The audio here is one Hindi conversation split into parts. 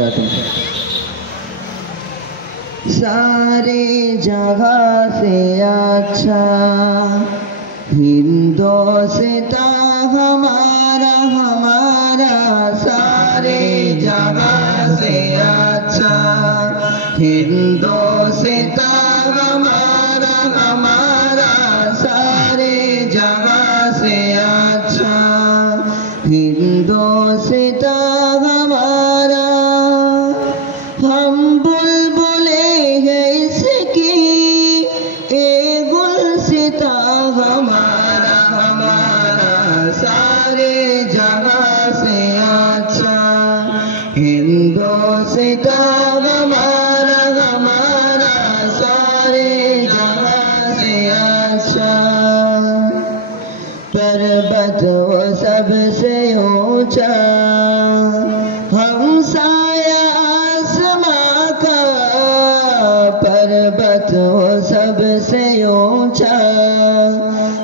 वबरकातुहू। सारे जगह से अच्छा हिंदोस्ता हमारा हमारा, सारे जगह से अच्छा हिंदोस्ता हमारा हमारा, सारे जगह से अच्छा हिंदोस्ता हमारा। हम बुलबुले हैं इसकी ए गुलसिता हमारा हमारा, सारे जगह से अच्छा हिंदोस्ता हमारा हमारा, सारे जगह से अच्छा। पर्वत वो सबसे ऊंचा हमसाया आसमां का, पर्वत वो सबसे ऊंचा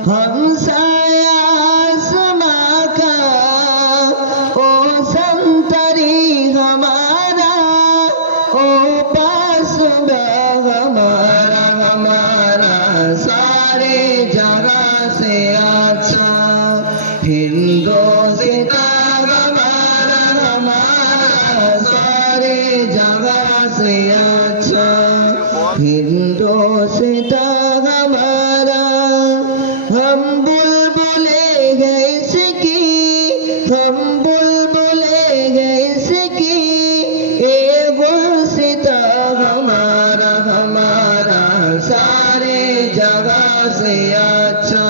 हमसाया आसमां का। ओ संतरी हमारा, ओ पासबा हमारा हमारा, सारे जगह से अच्छा हिंदोस्ता हमारा हमारा, सारे जगह से अच्छा हिंदोस्ता हमारा। हम बुलबुले हैं इसकी, हम बुलबुले हैं इसकी ए गुलसिता हमारा हमारा, सारे जगह से अच्छा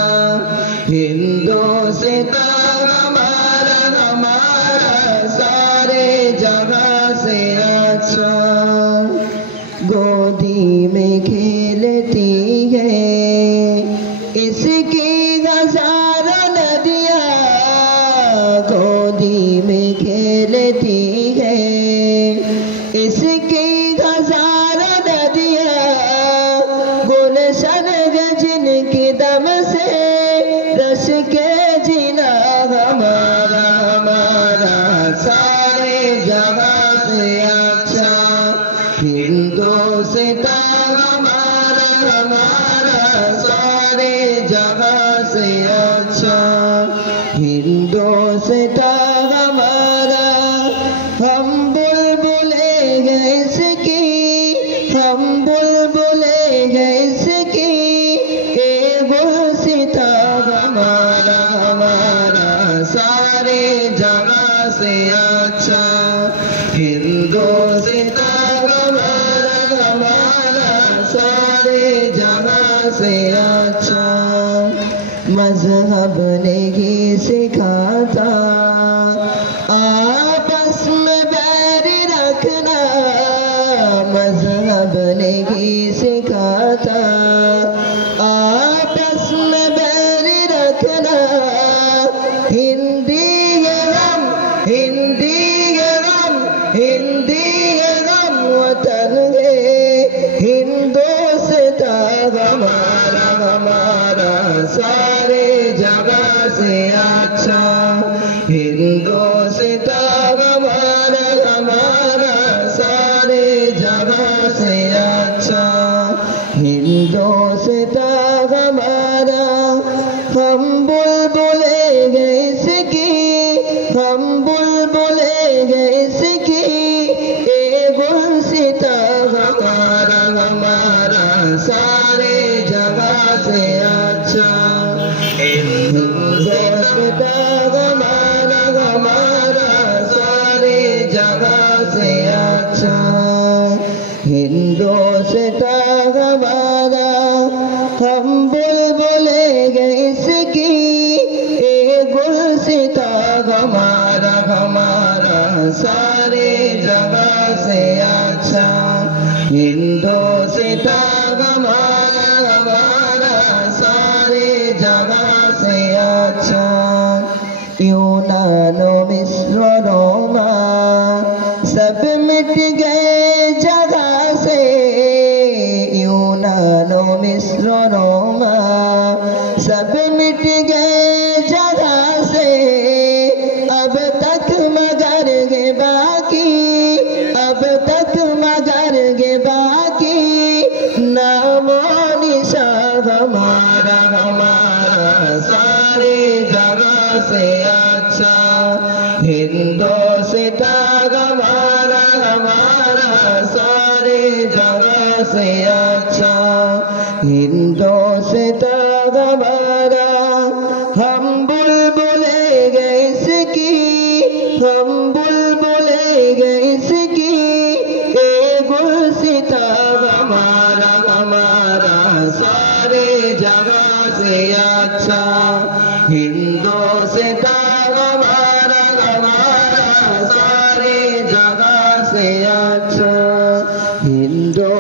हिंदोस्ता हमारा हमारा, सारे जगह से अच्छा। गोदी में खेलती है इसकी हजारों नदियाँ, गोदी में खेलती है इसकी हजारों नदियाँ। गुलशन जिनके दम से रस के जीना हमारा हमारा, सारे जगह से अच्छा हिंदोस्ता हमारा हमारा, सारे जगह से अच्छा हिंदोस्ता हमारा। हम बुलबुले हैं इसकी, हम बुलबुले हैं इसकी ए गुलसिता हमारा हमारा, सारे जगह से अच्छा हिंदोस्ता हमारा हमारा, सारे जगह से अच्छा। मजहब नहीं सिखाता आपस में बैर रखना, मजहब नहीं सिखाता आपस में बैर रखना। हिंदी है गम, हिंदी है गम, हिंदी है गम वतन है हिंदोस्ता हमारा हमारा, सारे जगह से अच्छा हिंदोस्ता हमारा हमारा, सारे जगह से अच्छा हिंदोस्ता हमारा। हम बुलबुले हैं इसकी, हम बुलबुले हैं इसकी ए गुलसिता हमारा हमारा, सारे जगह से अच्छा हिंदोस्ता हमारा हमारा, सारे जगह से अच्छा हिंदोस्ता हमारा। हम बुलबुले हैं इसकी ए गुलसिता हमारा हमारा, सारे जगह से अच्छा हिंदोस्ता हमारा हमारा, सारे जगह से अच्छा। यूनानो मिस्र रोमा सब मिट गए जगह से, यूनानो मिस्र रोमा सब मिट गए जगह से। अब तक मगर बाकी हमारा सारे जगह से अच्छा हिंदुस्तान हमारा हम बुलबुले गए इसकी हम बुलबुले गए इसकी ए गुलसिता हमारा सारे जगह से अच्छा हिंदुस्तान हमारा सारे जगह से अच्छा हिंदू